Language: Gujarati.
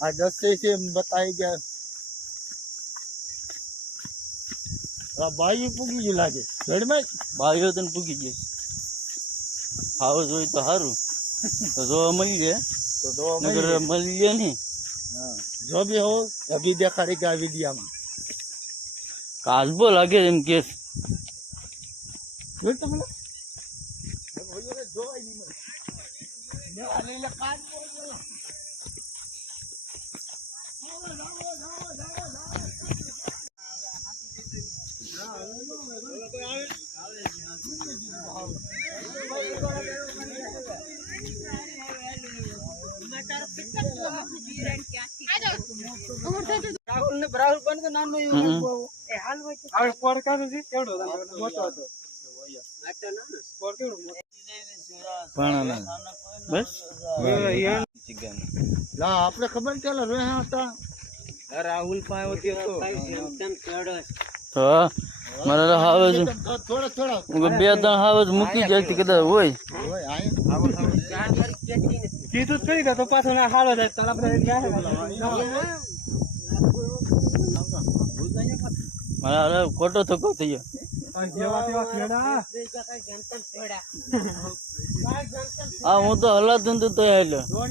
આ 10 से बताई गया બાયું પૂગી ગયું લાગે જડમાં બાયો તને પૂગી ગઈ ખાવો જોઈએ તો સારું તો જોવા મળી જાય તો નગર મળી જાય નહીં જો भी हो अभी देखाड़ेगा वीडियो में કાચબો લાગે એમ કે જોઈ તમને જોવાય નહીં મને આલે કાચબો રાहुल ને રાहुल પણ તો નાનો એ હાલ હોય આ સ્કોર કાનો છે કેવડો મોટો હતો આટલા નાનો સ્કોર કેવડો મોટો પણ બસ લા આપણે ખબર ચાલે રે હતા રાહુલ પાયો હતો તો મારે હાવે છે થોડા થોડા બે ત્રણ હાવે મૂકી જાય કદાચ હોય કીધું જ કરી તો પાછો ના હાલો જાય તારા બધા મારા ખોટો થકો થઈ ગયા હા હું તો હલાતું તો હાલ્યો